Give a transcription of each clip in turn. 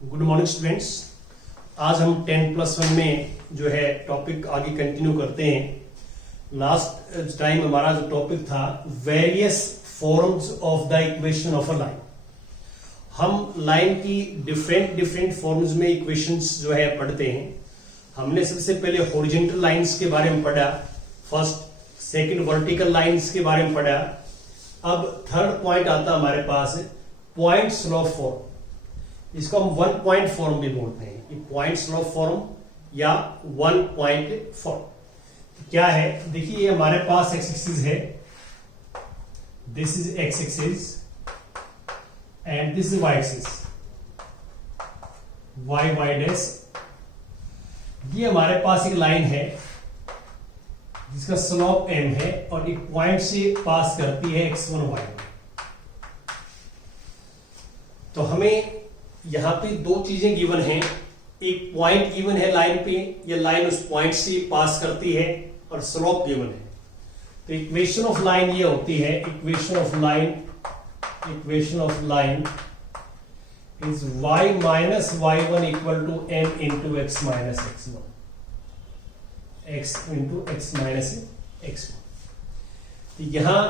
Good morning students. आज हम 10+1 में जो है टॉपिक आगे कंटिन्यू करते हैं। लास्ट टाइम हमारा जो टॉपिक था various forms of the equation of a line. हम लाइन की डिफरेंट फॉर्म्स में इक्वेशंस जो है पढ़ते हैं। हमने सबसे पहले हॉरिजॉन्टल लाइंस के बारे में पढ़ा, फर्स्ट सेकंड वर्टिकल लाइंस के बारे में पढ़ा। अब थर्ड पॉइंट आता हमारे पास पॉइंट स्लोप फॉर्म। इसको हम वन पॉइंट फॉर्म भी बोलते हैं कि पॉइंट स्लोप फॉर्म या वन पॉइंट फॉर्म। क्या है देखिए, ये हमारे पास एक्स एक्सिस है, this is x axis and this is Y axis, y y dash. ये हमारे पास एक लाइन है जिसका स्लोप m है और एक पॉइंट से पास करती है x1 y1। तो हमें यहां पे दो चीजें गिवन हैं, एक पॉइंट गिवन है लाइन पे, ये लाइन उस पॉइंट से पास करती है, और स्लोप गिवन है। तो इक्वेशन ऑफ लाइन ये होती है, equation of line is y minus y1 equal to m into x minus x1, x into x minus x1। तो यहां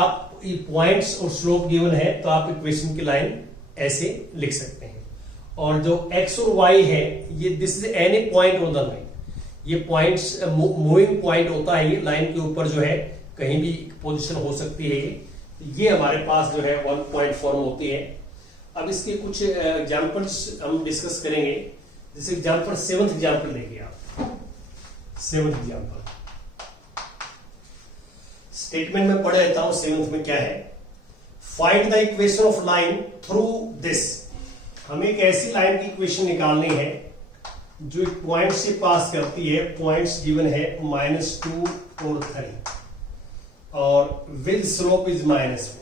आप पॉइंट्स और स्लोप गिवन है तो आप इक्वेशन की लाइन ऐसे लिख सकते हैं। और जो x और y है, ये this is any point on the line, ये पॉइंट्स मूविंग पॉइंट होता है, ये लाइन के ऊपर जो है कहीं भी पोजीशन हो सकती है। ये हमारे पास जो है वन पॉइंट फॉर्म होती है। अब इसके कुछ एग्जांपल्स हम डिस्कस करेंगे। जैसे एग्जांपल सेवंथ एग्जांपल देखिए आप, सेवंथ एग्जांपल स्टेटमेंट में पढ़ लेता हूं। सेवंथ में क्या है, find the equation of line through this. हमें एक ऐसी लाइन की इक्वेशन निकालनी है जो एक पॉइंट से पास करती है, पॉइंट्स गिवन है -2 और 3 और with slope is -4।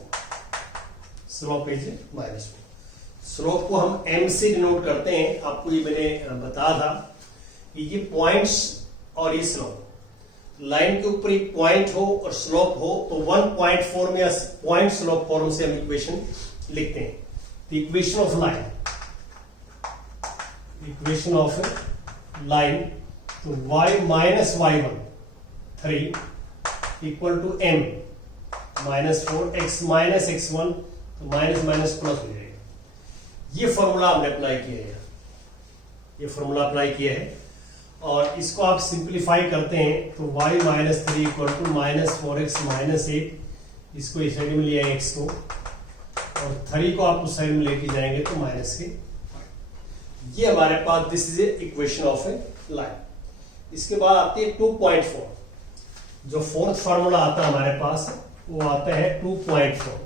Slope is -4। Slope को हम m से डिनोट करते हैं। आपको ये मैंने बताया था कि ये पॉइंट्स और ये स्लोप, लाइन के ऊपर एक पॉइंट हो और स्लोप हो तो वन पॉइंट फॉर्म या पॉइंट स्लोप फॉर्म से हम इक्वेशन लिखते हैं। तो इक्वेशन ऑफ लाइन तो y minus y1 3 equal to m -4 x minus x1, तो माइनस माइनस प्लस हो जाएगा। ये फॉर्मूला हमने अप्लाई किया है, ये फॉर्मूला अप्लाई किया है और इसको आप सिंप्लीफाई करते हैं तो y minus 3 equal to -4x minus 8। इसको इस साइड में लिया है x को, और 3 को आप उस साइड में लेके जाएंगे तो माइनस के। ये हमारे पास this is equation of a line. इसके बाद आती है 2.4। जो फोर्थ फार्मूला आता है हमारे पास वो आता है 2.4।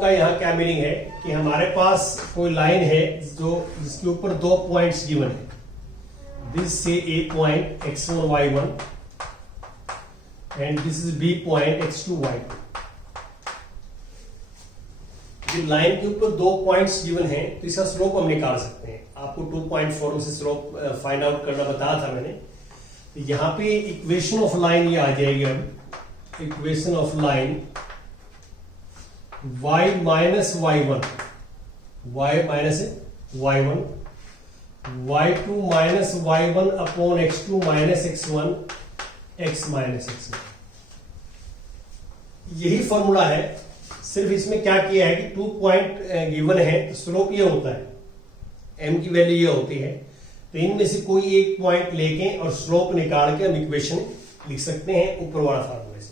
का यहां क्या मीनिंग है कि हमारे पास कोई लाइन है जो जिसके ऊपर दो पॉइंट्स गिवन है। दिस से A point x1 y1 and this is B point x2 y2। Line के ऊपर दो पॉइंट्स गिवन हैं तो इसका स्लोप हम निकाल सकते हैं। आपको 2.4 से स्लोप फाइंड आउट करना बताया था मैंने। तो यहां पे इक्वेशन ऑफ लाइन ये आ जाएगी। अब equation of line y minus y1, y minus y1, y2 minus y1 upon x2 minus x1, x minus x1। यही फॉर्मूला है, सिर्फ इसमें क्या किया है कि 2 पॉइंट गिवन है तो स्लोप ये होता है, m की वैल्यू ये होती है। तो इनमें से कोई एक पॉइंट लेके और स्लोप निकाल के हम इक्वेशन लिख सकते हैं ऊपर वाला फार्मूला से।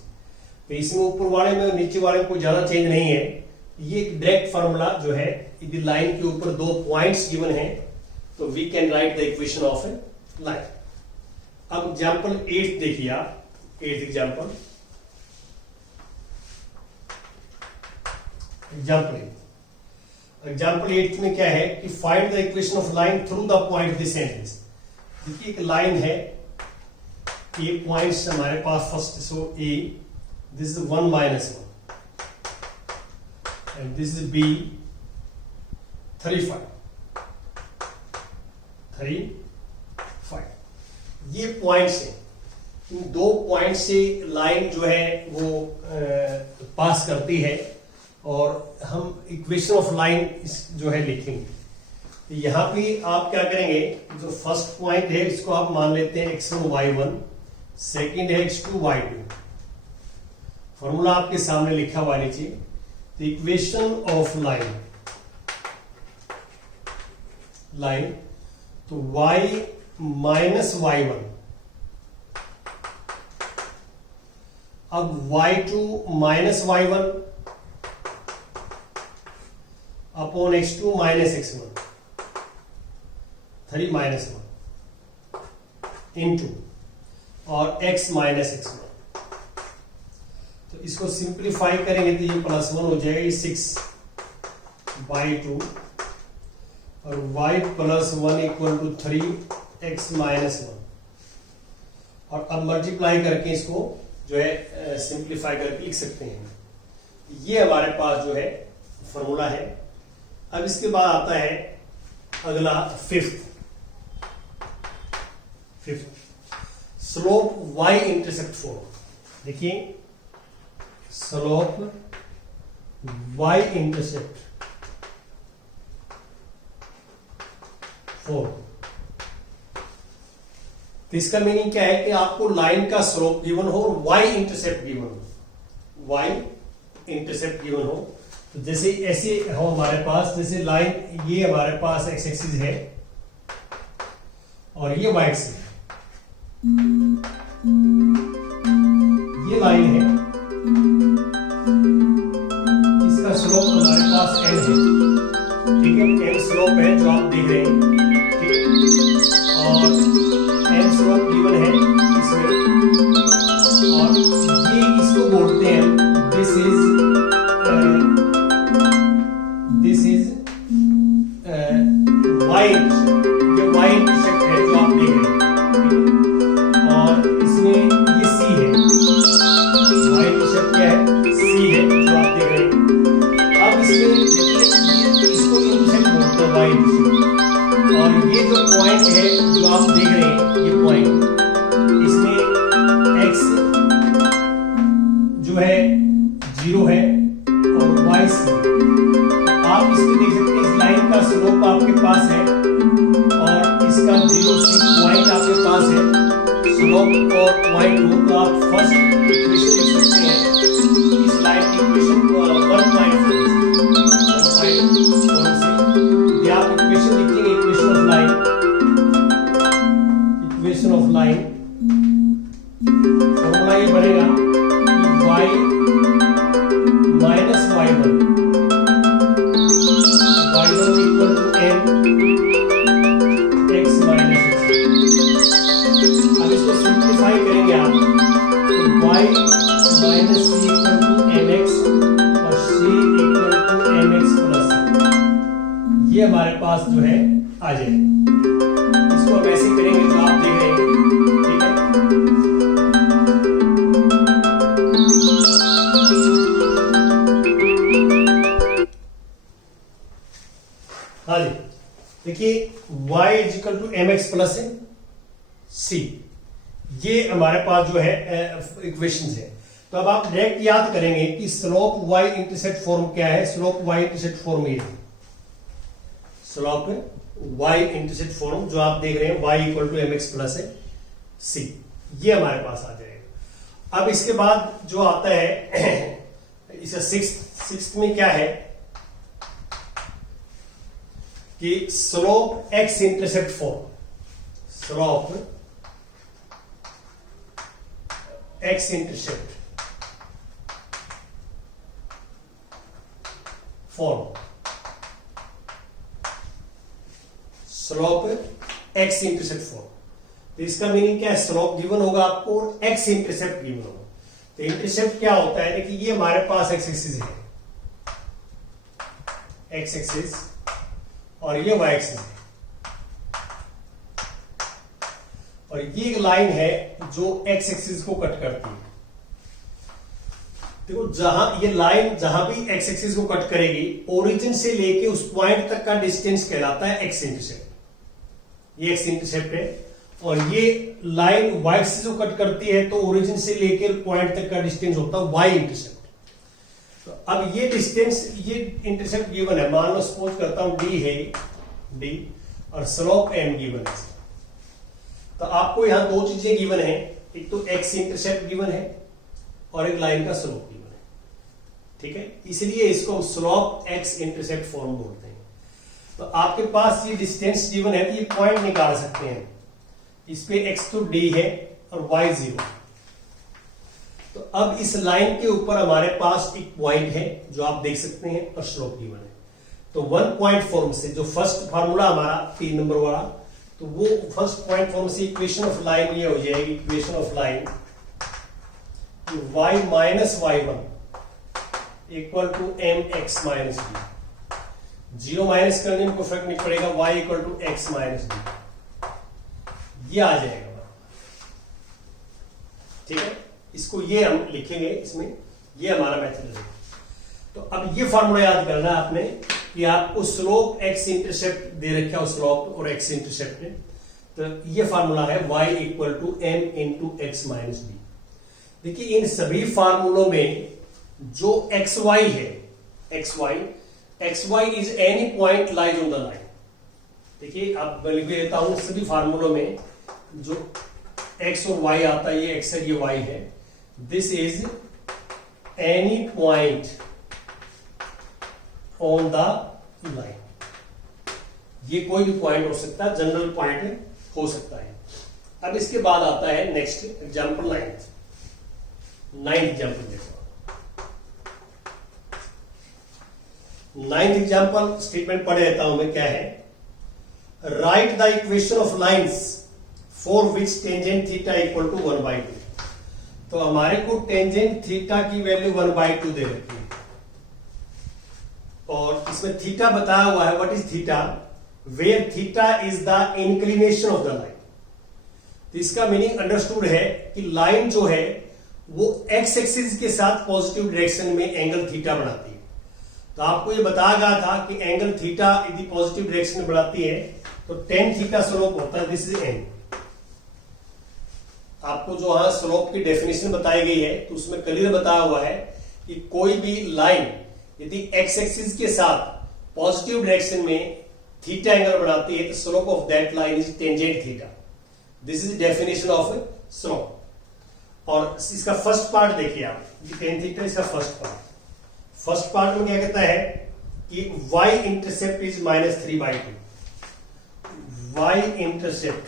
तो इसमें ऊपर वाले में नीचे वाले में कोई ज्यादा चेंज नहीं है। ये एक डायरेक्ट फार्मूला जो है, यदि लाइन के ऊपर दो पॉइंट्स गिवन है तो we can write the equation of a line. अब एग्जांपल 8 देखिए आप, 8th एग्जांपल, एग्जांपल 8 में क्या है कि find the equation of line through the point this and. देखिए एक लाइन है, ए पॉइंट्स हमारे पास first so A, this is 1 -1 and this is B 3 5। ये पॉइंट्स है, इन दो पॉइंट से लाइन जो है वो पास करती है और हम इक्वेशन ऑफ लाइन जो है लिखेंगे। तो यहां पे आप क्या करेंगे, जो फर्स्ट पॉइंट है इसको आप मान लेते हैं x1 y1, सेकेंड है x2 y2। फॉर्मूला आपके सामने लिखा हुआ नीचे। तो इक्वेशन ऑफ लाइन तो y माइनस y1, अब y2 minus y1 upon x2 minus x1, 3 minus 1 into और x माइनस x1। तो इसको सिंप्लीफाई करेंगे तो ये +1 हो जाएगा, ये 6/2 और y + 1 equal to 3x minus 1। और अब मल्टीप्लाई करके इसको जो है सिंप्लीफाई करके लिख सकते हैं। ये हमारे पास जो है फॉर्मूला है। अब इसके बाद आता है अगला fifth slope y intercept form. देखिए स्लोप y इंटरसेप्ट फॉर्म, तो इसका मीनिंग क्या है कि आपको लाइन का स्लोप गिवन हो और y इंटरसेप्ट गिवन हो, y इंटरसेप्ट गिवन हो। तो जैसे ऐसे हो हमारे पास, जैसे लाइन ये हमारे पास x एक्सिस है और ये y एक्सिस है, ये लाइन है, इसका स्लोप हमारे पास n है, ठीक है, n स्लोप है जो आप देख रहे हैं, ठीक, और n स्लोप गिवन है इसमें, और ये इसको बोलते हैं दिस इज y इंटरसेप्ट, ये y इंटरसेप्ट है जो आप देख रहे हैं, और इसमें ये c है, y इंटरसेप्ट क्या है, c है जो आप देख रहे हैं। अब इसमें देखिए इसको इंटरसेप्ट बोलते हैं, y इंटरसेप्ट, और ये जो पॉइंट है जो आप देख रहे हैं, ये पॉइंट, इसमें x जो है 0 है और y c। आप इसमें देख सकते हैं इस लाइन का स्लोप आपके पास है और इसका 0c पॉइंट आपके पास है, स्लोप और पॉइंट हो, तो आप फर्स्ट इक्वेशन लिख सकते हैं इस लाइन की इक्वेशन 1.4 से। ये आप इक्वेशन लिखेंगे, इक्वेशन ऑफ लाइन फॉर्मूला ये बनेगा y minus y1 equal to m x minus x। अब इसको सिंप्लीफाई करेंगे आप, तो y minus c equal to mx और c equal to mx plus c, ये हमारे पास जो है आ जाएगा। इसको अब ऐसे करेंगे जो आप देख रहे हैं, ठीक है। हाँ जी, देखिए y equal to mx plus c, ये हमारे पास जो है इक्वेशंस है। तो अब आप डायरेक्ट याद करेंगे कि स्लोप y इंटरसेप्ट फॉर्म क्या है। स्लोप y इंटरसेप्ट फॉर्म ये है, स्लोप y इंटरसेप्ट फॉर्म जो आप देख रहे हैं, y equal to mx plus c, ये हमारे पास आ जाएगा। अब इसके बाद जो आता है इसका सिक्स्थ में क्या है कि slope x intercept form, slope x intercept form, slope x intercept form. तो इसका मीनिंग क्या है, स्लोप गिवन होगा आपको और x इंटरसेप्ट गिवन होगा। तो इंटरसेप्ट क्या होता है, देखिए ये हमारे पास x एक्सिस है, x एक्सिस, और ये y एक्सिस है, और ये एक लाइन है जो x एक्सिस को कट करती है। देखो जहां ये लाइन जहां भी x एक्सिस को कट करेगी, ओरिजिन से लेके उस पॉइंट तक का डिस्टेंस कहलाता है x इंटरसेप्ट। ये x इंटरसेप्ट है, और ये लाइन y एक्सिस को कट करती है तो ओरिजिन से लेकर पॉइंट तक का डिस्टेंस होता है y इंटरसेप्ट। अब ये डिस्टेंस, ये इंटरसेप्ट गिवन है, मान लो सपोज करता हूं डी है, डी और स्लोप एम गिवन है। तो आपको यहां दो चीजें गिवन है, एक तो एक्स इंटरसेप्ट गिवन है और एक लाइन का स्लोप गिवन है, ठीक है। इसलिए इसको हम स्लोप एक्स इंटरसेप्ट फॉर्म बोलते हैं। तो आपके पास ये डिस्टेंस गिवन है, तो ये पॉइंट निकाल सकते हैं। इस पे एक्स तो डी है और वाई 0। तो अब इस लाइन के ऊपर हमारे पास एक पॉइंट है जो आप देख सकते हैं और स्लोप गिवन है। तो वन पॉइंट फॉर्म से जो फर्स्ट फार्मूला हमारा 3 नंबर वाला, तो वो फर्स्ट पॉइंट फॉर्म से इक्वेशन ऑफ लाइन ये हो जाएगी, equation of line y minus y1 equal to m x minus d. 0 minus करने में कोई फर्क नहीं पड़ेगा, y equal to x minus d, ये आ जाएगा, ठीक है। इसको ये हम लिखेंगे इसमें, ये हमारा मेथड है। तो अब ये फार्मूला याद करना है आपने कि आपको स्लोप एक्स इंटरसेप्ट दे रखा है, स्लोप और एक्स इंटरसेप्ट में। तो ये फार्मूला है y equal to m into x minus d. देखिए इन सभी फार्मूलों में जो एक्स वाई है, x y is any point lies on the line. देखिए अब मैं लिख देता हूं सभी फार्मूलों में जो एक्स और वाई आता है, ये एक्स है ये वाई है। This is any point on the line. ये कोई भी पॉइंट हो सकता है, जनरल पॉइंट हो सकता है। अब इसके बाद आता है नेक्स्ट एग्जांपल 9th एग्जांपल देखो। 9th एग्जांपल स्टेटमेंट पढ़ लेता हूं मैं, क्या है, write the equation of lines for which tangent theta equal to 1/2। तो हमारे को टेंजेंट थीटा की वैल्यू 1/2 दे रखी है और इसमें थीटा बताया हुआ है, what is theta, where theta is the inclination of the line. तो इसका मीनिंग अंडरस्टूड है कि लाइन जो है वो एक्स एक्सिस के साथ पॉजिटिव डायरेक्शन में एंगल थीटा बनाती है। तो आपको ये बताया गया था कि एंगल थीटा यदि पॉजिटिव डायरेक्शन में बढ़ाती है तो टेन थीटा स्लोप होता है, दिस इज एन। आपको जो यहां स्लोप की डेफिनेशन बताई गई है तो उसमें क्लियर बताया हुआ है कि कोई भी लाइन यदि एक्स एक्सिस के साथ पॉजिटिव डायरेक्शन में थीटा एंगल बनाती है तो slope of that line is tangent theta. This is definition of slope. और इसका फर्स्ट पार्ट देखिए आप, टेन थीटा इसका फर्स्ट पार्ट में क्या कहता है कि y intercept is -3/2। y intercept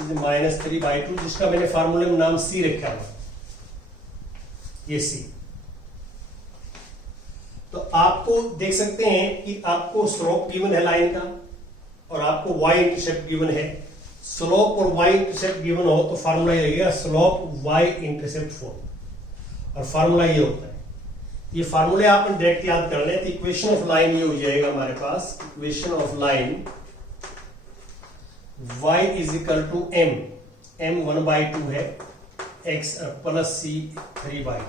is -3/2, जिसका मैंने फार्मूले में नाम c रखा हुआ, ये c। तो आपको देख सकते हैं कि आपको स्लोप गिवन है लाइन का और आपको y इंटरसेप्ट गिवन है। स्लोप और y इंटरसेप्ट गिवन हो तो फार्मूला ये रहेगा स्लोप y इंटरसेप्ट फॉर्म, और फार्मूला ये होता है। ये फार्मूले आपने डायरेक्ट याद कर लें तो इक्वेशन ऑफ लाइन ये हो जाएगा हमारे पास, equation of line y is equal to m 1/2 है, x प्लस c 3/2।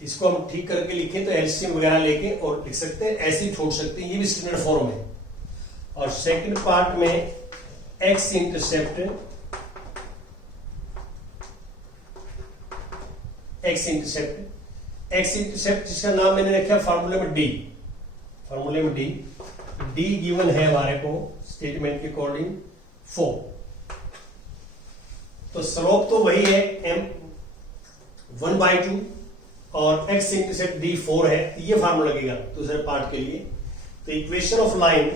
इसको हम ठीक करके लिखें तो एलसीएम वगैरह लेके और लिख सकते हैं, ऐसे ही छोड़ सकते हैं, ये भी स्टैंडर्ड फॉर्म है। और सेकंड पार्ट में एक्स इंटरसेप्ट जिसका नाम मैंने रखा फार्मूले में डी गिवन है हमारे को स्टेटमेंट के अकॉर्डिंग 4। तो स्लोप तो वही है m 1/2 और x इंटरसेप्ट d 4 है, तो ये फार्मूला लगेगा दूसरे पार्ट के लिए। तो इक्वेशन ऑफ लाइन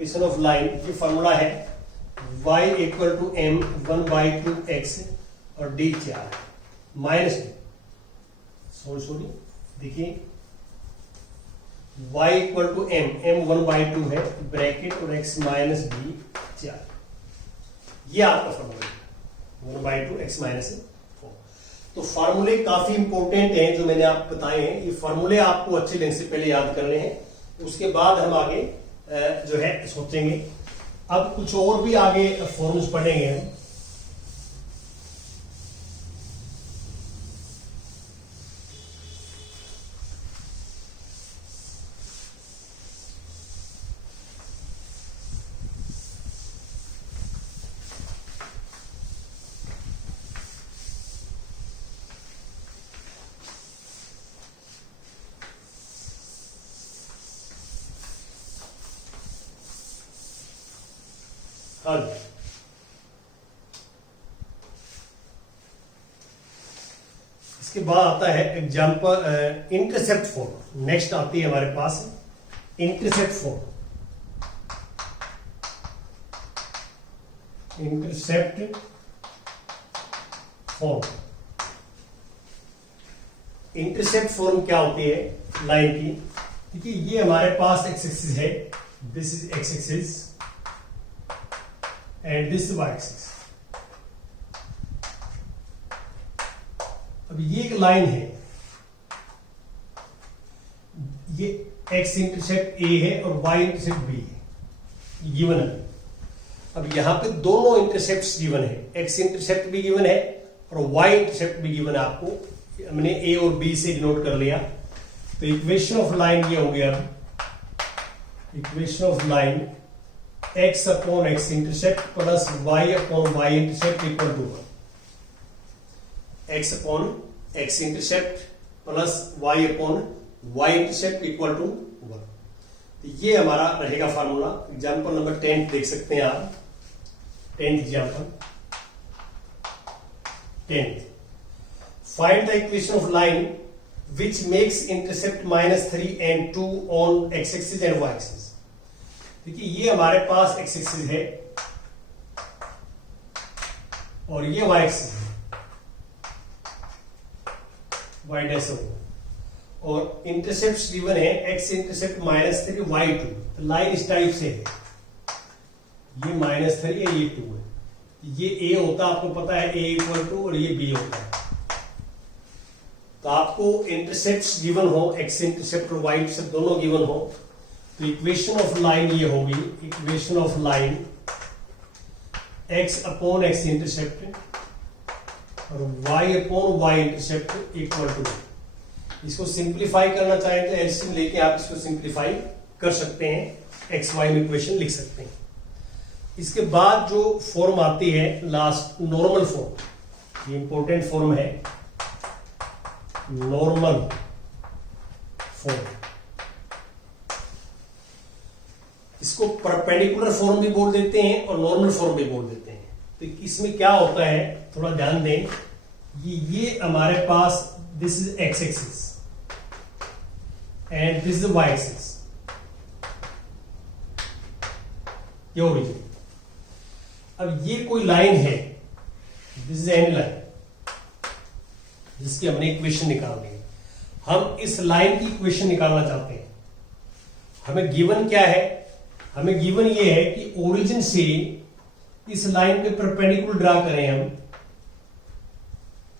ये फार्मूला है y equal to m 1/2 x और d क्या है माइनस, सॉरी देखिए y इक्वल टू m 1/2 है ब्रैकेट और x माइनस d 4, ये आपका फार्मूला 1/2 x माइनस 4। तो फार्मूले काफी इंपॉर्टेंट हैं जो मैंने आपको बताए हैं। ये फार्मूले आपको अच्छे ढंग से पहले याद करने हैं, उसके बाद हम आगे जो है सोचेंगे। अब कुछ और भी आगे फॉर्म्स पढ़ेंगे हम। हल। इसके बाद आता है एग्जाम्पल इंटरसेप्ट फॉर्म। नेक्स्ट आती है हमारे पास intercept form. Intercept form, intercept form क्या होती है लाइन की? देखिए ये हमारे पास एक्स एक्सिस है, this is x axis and this Y axis. अब ये एक लाइन है, ये एक्स इंटरसेप्ट ए है और वाई इंटरसेप्ट बी है, गिवन है। अब यहां पे दोनों इंटरसेप्ट्स गिवन है, एक्स इंटरसेप्ट भी गिवन है और वाई इंटरसेप्ट भी गिवन है। आपको हमने ए और बी से डिनोट कर लिया। तो इक्वेशन ऑफ लाइन ये हो गया, equation of line x upon x intercept plus y upon y intercept equal to 1। X upon x intercept plus y upon y intercept equal to 1। तो ये हमारा रहेगा फार्मूला। एग्जाम्पल नंबर 10 देख सकते हैं आप, 10th example 10th। Find the equation of line which makes intercept -3 and 2 on x axis and y axis. देखिए ये हमारे पास एक्स एक्सिस है और ये वाई एक्सिस है, वाई डैश और इंटरसेप्ट गिवन है एक्स इंटरसेप्ट -3 y2। तो लाइन इस टाइप से है, ये -3 है, ये 2 है। ये ए होता आपको पता है a इक्वल टू और ये b होता है। तो आपको इंटरसेप्ट गिवन हो, एक्स इंटरसेप्ट और वाई इंटरसेप्ट दोनों गिवन हो, तो इक्वेशन ऑफ लाइन ये होगी, equation of line x upon x intercept और y upon y intercept equal to. इसको सिंप्लीफाई करना चाहें तो एलसीएम लेके आप इसको सिंप्लीफाई कर सकते हैं, एक्स वाई में इक्वेशन लिख सकते हैं। इसके बाद जो फॉर्म आती है लास्ट, नॉर्मल फॉर्म, ये इंपॉर्टेंट फॉर्म है, नॉर्मल फॉर्म। इसको परपेंडिकुलर फॉर्म भी बोल देते हैं और नॉर्मल फॉर्म भी बोल देते हैं। तो इसमें क्या होता है थोड़ा ध्यान दें, ये हमारे पास this is x axis and this is Y axis, ये ओरिजिन। अब ये कोई लाइन है, दिस इज एनी लाइन जिसकी हमने इक्वेशन निकालनी है। हम इस लाइन की इक्वेशन निकालना चाहते हैं। हमें गिवन क्या है? हमें गिवन ये है कि ओरिजिन से इस लाइन पे परपेंडिकुलर ड्रा करें हम,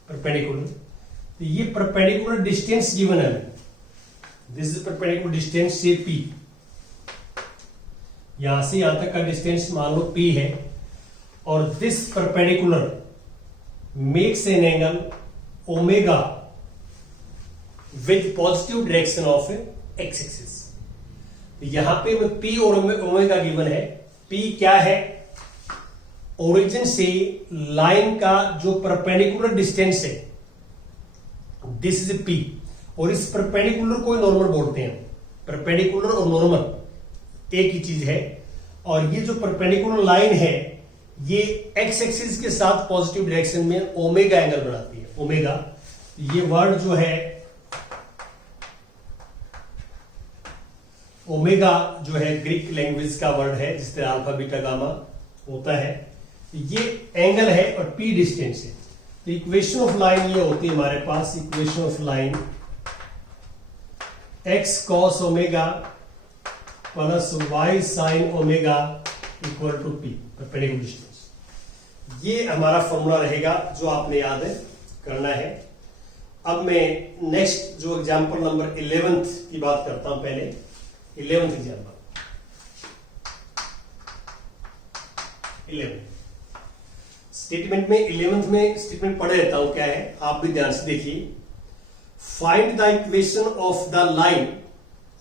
परपेंडिकुलर। तो ये परपेंडिकुलर डिस्टेंस गिवन है, दिस इज परपेंडिकुलर डिस्टेंस से p, यहां से यहां तक का डिस्टेंस मान लो p है, और this perpendicular makes an angle omega with positive direction of x axis. यहां पे p और ओमेगा गिवन है। p क्या है? ओरिजिन से लाइन का जो परपेंडिकुलर डिस्टेंस है, दिस इज p, और इस परपेंडिकुलर को नॉर्मल बोलते हैं। परपेंडिकुलर और नॉर्मल एक ही चीज है। और ये जो परपेंडिकुलर लाइन है ये एक्स एक्सिस के साथ पॉजिटिव डायरेक्शन में ओमेगा एंगल बनाती है, ओमेगा। ये वर्ड जो है ओमेगा जो है ग्रीक लैंग्वेज का वर्ड है, जिस तरह अल्फा बीटा गामा होता है। ये एंगल है और p डिस्टेंस है। तो इक्वेशन ऑफ लाइन ये होती है हमारे पास, equation of line x cos omega plus y sin omega equal to p, perpendicular distance. ये हमारा फॉर्मूला रहेगा जो आपने याद है करना है। अब मैं नेक्स्ट जो एग्जांपल नंबर 11th की बात करता हूं। पहले 11th एग्जांपल, 11 स्टेटमेंट में 11th में स्टेटमेंट पढ़े रहता हूं, क्या है आप भी ध्यान से देखिए। Find the equation of the line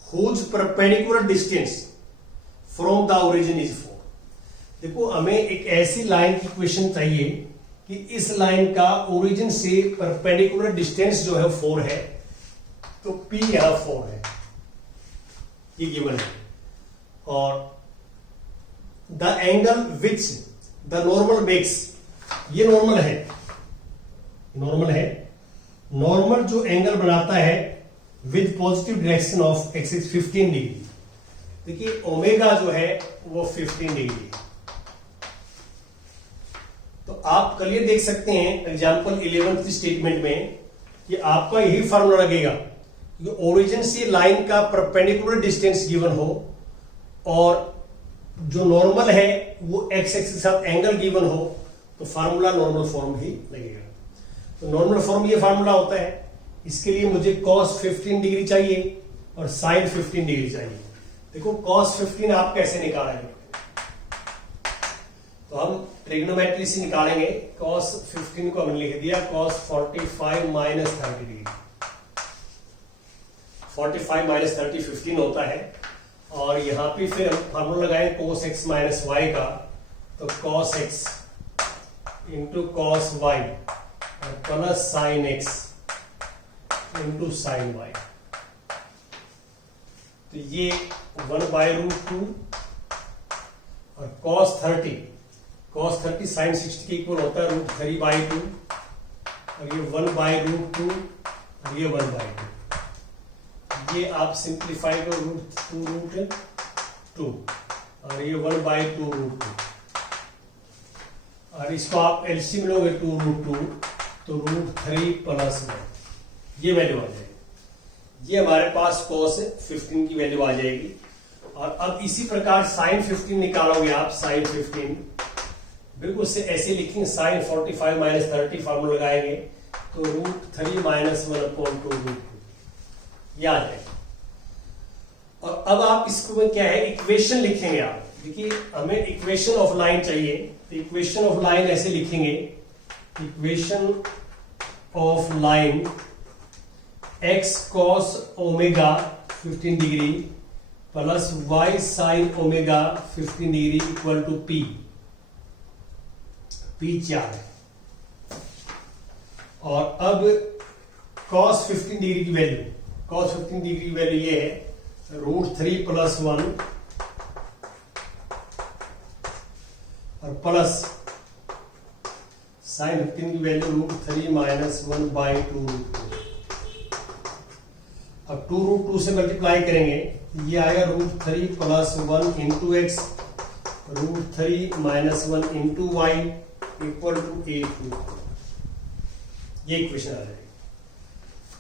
whose perpendicular distance from the origin is 4। देखो हमें एक ऐसी लाइन की इक्वेशन चाहिए कि इस लाइन का ओरिजिन से परपेंडिकुलर डिस्टेंस जो है 4 है, तो p यहां 4 है, ये गिवन है। और the angle which the normal makes, ये नॉर्मल है, नॉर्मल है, नॉर्मल जो एंगल बनाता है with positive direction of axis 15 degree. देखिए ओमेगा जो है वो 15 डिग्री है। तो आप क्लियर देख सकते हैं एग्जांपल 11th स्टेटमेंट में कि आपका यही फार्मूला लगेगा कि ओरिजिन से लाइन का परपेंडिकुलर डिस्टेंस गिवन हो और जो नॉर्मल है वो एक्स एक्सिस के साथ एंगल गिवन हो, तो फार्मूला नॉर्मल फॉर्म ही लगेगा। तो नॉर्मल फॉर्म ये फार्मूला होता है। इसके लिए मुझे cos 15 डिग्री चाहिए और sin 15 डिग्री चाहिए। देखो cos 15 आप कैसे निकालेंगे, तो हम ट्रिग्नोमेट्री से निकालेंगे। cos 15 को हमने लिख दिया cos 45 माइनस 30 डिग्री। 45 माइनस 30 15 होता है, और यहां पे फिर हम फार्मूला लगाएंगे cos x माइनस y का, तो cos x into cos y और plus sin x into sin y। तो ये 1/√2 और cos 30 sin 60 के इक्वल होता है √3/2 और ये 1/√2 और ये 1/2। ये आप सिंप्लीफाई करो √2 और ये 1/2√2 और इसको आप एलसीएम लोगे 2√2 तो √3 + 1, ये वैल्यू आ जाएगी। ये हमारे पास cos 15 की वैल्यू आ जाएगी। और अब इसी प्रकार sin 15 निकालोगे आप, sin 15 बिल्कुल से ऐसे लिखेंगे sin 45 माइनस 30 फार्मूला लगाएंगे तो √3 - 1/2√2 ये आ जाएगा। और अब आप इसको में क्या है इक्वेशन लिखेंगे आप। देखिए हमें इक्वेशन ऑफ लाइन चाहिए, तो इक्वेशन ऑफ लाइन ऐसे लिखेंगे, equation of line x cos omega 15 degree plus y sin omega 15 degree equal to p। p क्या है, और अब cos 15 डिग्री की वैल्यू, cos 15 डिग्री की वैल्यू ये है √3 + 1 और प्लस sin 15 की वैल्यू √3 - 1/2√2। अब 2√2 से मल्टीप्लाई करेंगे, ये आएगा √3 + 1 into x, √3 - 1 into y equal to 8। ये इक्वेशन आ जाएगी।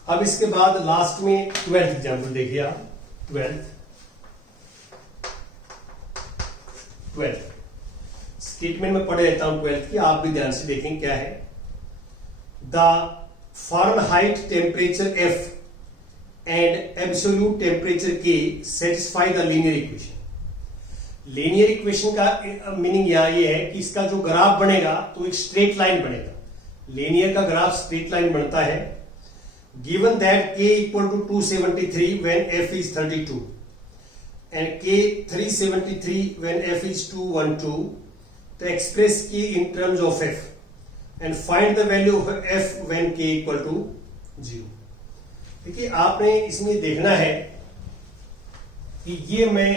अब इसके बाद लास्ट में 12th एग्जाम्पल देखिए आप। 12th स्टेटमेंट में पढ़े लेता हूं 12th की, आप भी ध्यान से देखें क्या है। The Fahrenheit temperature F and absolute temperature K satisfy the linear equation. Linear equation का मीनिंग यहां ये है कि इसका जो ग्राफ बनेगा तो एक स्ट्रेट लाइन बनेगा। लीनियर का ग्राफ स्ट्रेट लाइन बनता है। Given that K = 273 when F is 32 and K 373 when F is 212, तो express K in terms of F and find the value of F when K = 0। देखिए आपने इसमें देखना है कि ये मैं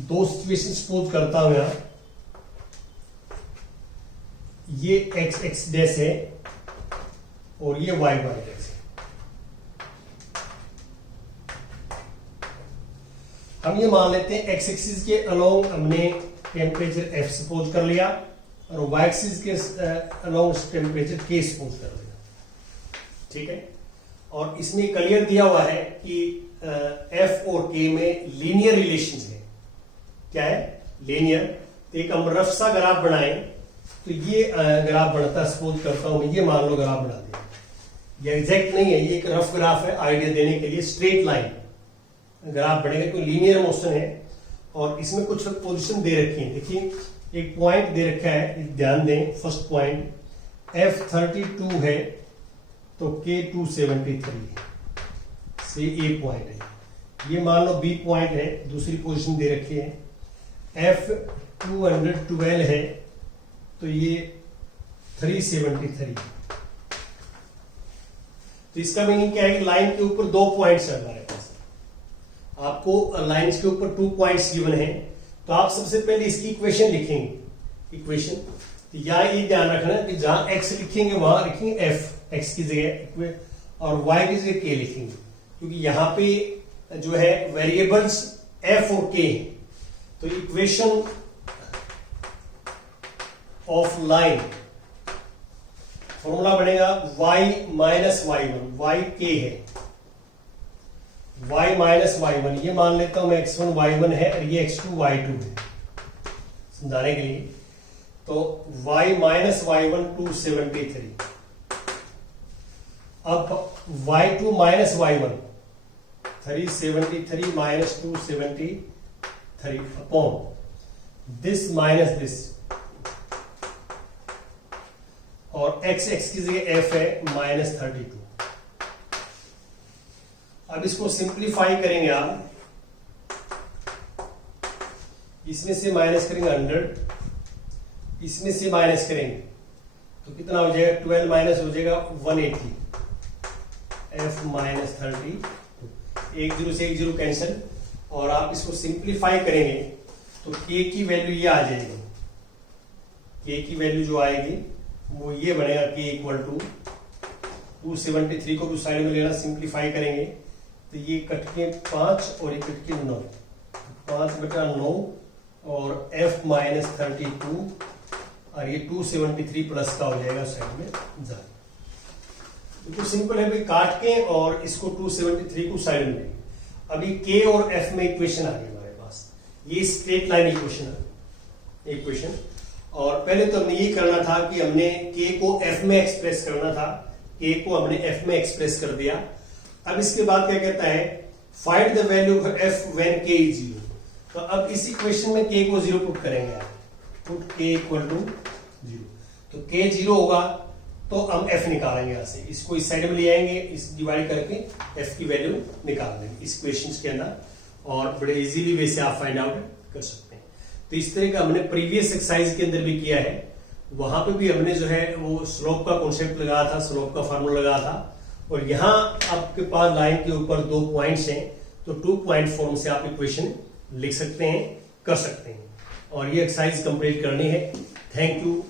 दो सिचुएशन सपोज करता हूं यहां, ये x डैश है और ये y डैश है। हम ये मान लेते हैं x एक्सिस के अलोंग हमने टेम्परेचर F सपोज कर लिया और y एक्सिस के अलोंग टेम्परेचर K सपोज कर लिया, ठीक है। और इसमें क्लियर दिया हुआ है कि F और K में लीनियर रिलेशन है। क्या है लीनियर। तो एक हम रफ सा ग्राफ बनाएं, तो ये ग्राफ बनता, सपोज करता हूं ये मान लो ग्राफ बना दिया। ये एग्जैक्ट नहीं है, ये एक रफ ग्राफ है आइडिया देने के लिए। स्ट्रेट लाइन ग्राफ बनेगा, कोई लीनियर मोशन है और इसमें कुछ पोजीशन दे रखी है। देखिए एक पॉइंट दे रखा है, ध्यान दें। फर्स्ट पॉइंट F32 है तो K 273 से ए पॉइंट है। ये मान लो B पॉइंट है, दूसरी पोजीशन दे रखी है। F212 है तो ये 373। तो इसका मीनिंग क्या है कि लाइन के ऊपर 2 पॉइंट्स है हमारे पास। आपको लाइंस के ऊपर 2 पॉइंट्स गिवन है, तो आप सबसे पहले इसकी इक्वेशन लिखेंगे, इक्वेशन। तो यहाँ ये ध्यान रखना कि जहां x लिखेंगे वहां लिखेंगे f, x की जगह, और y की जगह k लिखेंगे, क्योंकि यहाँ पे जो है वेरिएबल्स f और k है। तो इक्वेशन ऑफ लाइन फॉर्मूला बनेगा y minus y1, y k है, y माइनस y1, ये मान लेता हूं मैं x1 y1 है और ये x2 y2 है समझाने के लिए। तो y माइनस y1 273, अब y2 minus y1 373 minus 273 upon this minus this, और x की जगह f है माइनस 32। अब इसको सिंप्लीफाई करेंगे आप, इसमें से माइनस करेंगे 100, इसमें से माइनस करेंगे तो कितना हो जाएगा, 12 माइनस हो जाएगा 180, f माइनस 32, एक जीरो से एक जीरो कैंसिल, और आप इसको सिंप्लीफाई करेंगे तो k की वैल्यू ये आ जाएगी, k की वैल्यू जो आएगी वो ये बनेगा k इक्वल टू 273 को भी साइड में लेना, सिंप्लीफाई करेंगे तो ये कट के 5 और ये कट के 9, 5/9, और f माइनस 32 और ये 273 प्लस का हो जाएगा साइड में जा। तो सिंपल है भाई, काट के और इसको 273 को साइड में लेंगे। अभी k और f में इक्वेशन आ गई हमारे पास, ये स्ट्रेट लाइन इक्वेशन। और पहले तो हमने ये करना था कि हमने k को f में एक्सप्रेस करना था, k को हमने f में एक्सप्रेस कर दिया। अब इसके बाद क्या कहता है, find the value of f when k is 0। तो अब इस इक्वेशन में k को 0 पुट करेंगे, पुट k इक्वल टू 0। तो k 0 होगा तो हम f निकालेंगे यहाँ से, इसको इस साइड में ले आएंगे, इस डिवाइड करके f की वैल्यू निकाल देंगे इस इक्वेशन के अंदर, और बड़े इजीली वैसे आप फाइंड आउट कर सकते हैं। तो इस तरह का हमने प्रीवियस एक्सरसाइज के अंदर भी किया है, वहां पे भी हमने जो है वो स्लोप का कॉन्सेप्ट लगाया था, स्लोप का फार्मूला लगाया था, और यहाँ आपके पास लाइन के ऊपर 2 पॉइंट्स हैं, तो 2 पॉइंट फॉर्म से आप इक्वेशन लिख सकते हैं, कर सकते हैं, और ये एक्सरसाइज कंप्लीट करनी है। Thank you.